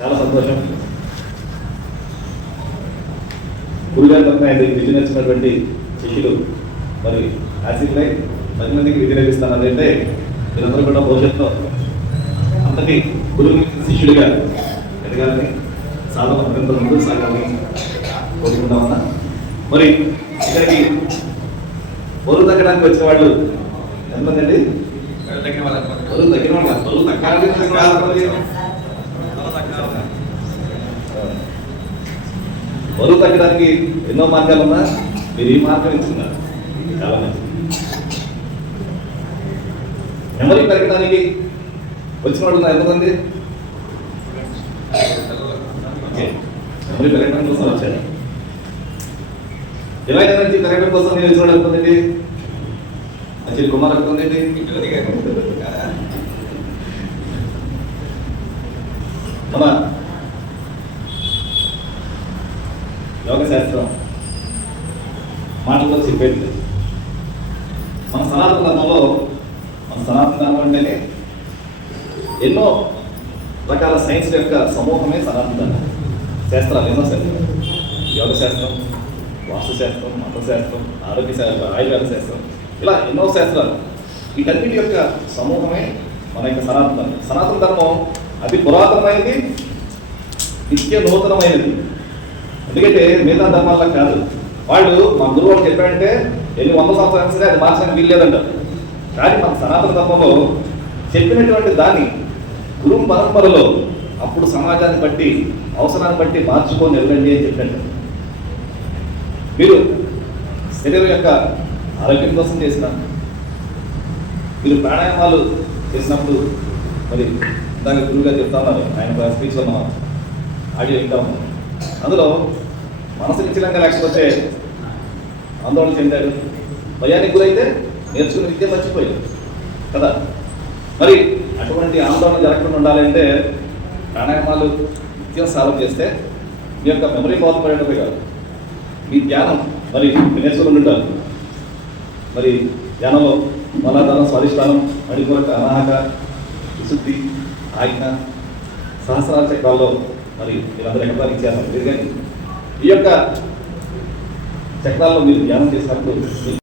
చాలా సంతోషం. గురుగారి పక్కన విద్య నేర్చుకున్నటువంటి శిష్యులు మరి ఆశీర్వై 10 మందికి విద్య నేర్పిస్తానంటే మీరందరూ కూడా భవిష్యత్తులో అంతటి గురువు శిష్యుడిగా ఎదగాలని సాధన మరింత ముందు సాగాలని కోరుకుంటా ఉన్నా. మరి ఇక్కడికి బరువు తగ్గడానికి వచ్చిన వాళ్ళు ఎంతమంది అండి? బరువు తగ్గిన వాళ్ళు బరువు తగ్గాలి. బరువు తగ్గడానికి ఎన్నో మార్గాలు ఉన్నా మీరు ఈ మార్గం ఇస్తున్నారు. చాలా మంచి మెమరీ పెరగడానికి వచ్చిన వాళ్ళు ఎంతమంది? మెమరీ పెరగడం కోసం వచ్చారు. డివైన్ ఎనర్జీ పెరగడం కోసం నేను వచ్చిన వాళ్ళు ఎంతమంది? మంచి కుమార్ ఎంతమంది? మన యోగ శాస్త్రం మాటలతో చెప్పేది మన సనాతన ధర్మంలో అంటేనే ఎన్నో రకాల సైన్స్ యొక్క సమూహమే సనాతన ధర్మం. శాస్త్రాలు ఎన్నో శాస్త్రాలు, యోగ శాస్త్రం, వాస్తు శాస్త్రం, మంత్రశాస్త్రం, ఆరోగ్య శాస్త్రం, ఆయుర్వేద శాస్త్రం, ఇలా ఎన్నో శాస్త్రాలు. వీటన్నిటి యొక్క సమూహమే మన యొక్క సనాతన ధర్మం. సనాతన ధర్మం అతి పురాతనమైనది, నిత్య నూతనమైనది. ఎందుకంటే మిగతా ధర్మాల్లో కాదు. వాళ్ళు మా గురువు వాళ్ళు చెప్పారంటే ఎన్ని 100 సంవత్సరాలు సరే అది మార్చడానికి వీల్లేదంటారు. కానీ మన సనాతన ధర్మంలో చెప్పినటువంటి దాన్ని గురువు పరంపరలో అప్పుడు సమాజాన్ని బట్టి అవసరాన్ని బట్టి మార్చుకొని వెళ్ళండి అని చెప్పండి. మీరు శరీరం యొక్క ఆరోగ్యం కోసం చేసిన మీరు ప్రాణాయామాలు చేసినప్పుడు మరి దానికి గురువుగా చెప్తా ఉన్నారు. ఆయన స్పీచ్లో మనం ఆడియో వింటా ఉన్నాం. అందులో మనసు నిశ్చలంగా లేకపోతే ఆందోళన చెందాడు, భయానికి గురైతే నేర్చుకున్న విద్య మర్చిపోయాడు కదా. మరి అటువంటి ఆందోళన జరగకుండా ఉండాలంటే ప్రాణాయామాలు నిత్యం సాధన చేస్తే మీ యొక్క మెమరీ బాగుపడేటప్పుడు కాదు, మీ ధ్యానం మరి నేర్చుకుని ఉంటారు. మరి ధ్యానంలో మలాధారం, స్వాధిష్టానం, మణిపూరక, అనాహక, విశుద్ధి, ఆజ్ఞ, సహస్రాల చక్రాల్లో మరి మీరందరూ ఎక్కడ ఇచ్చారు కానీ ఈ యొక్క చక్రాల్లో మీరు ధ్యానం చేసినప్పుడు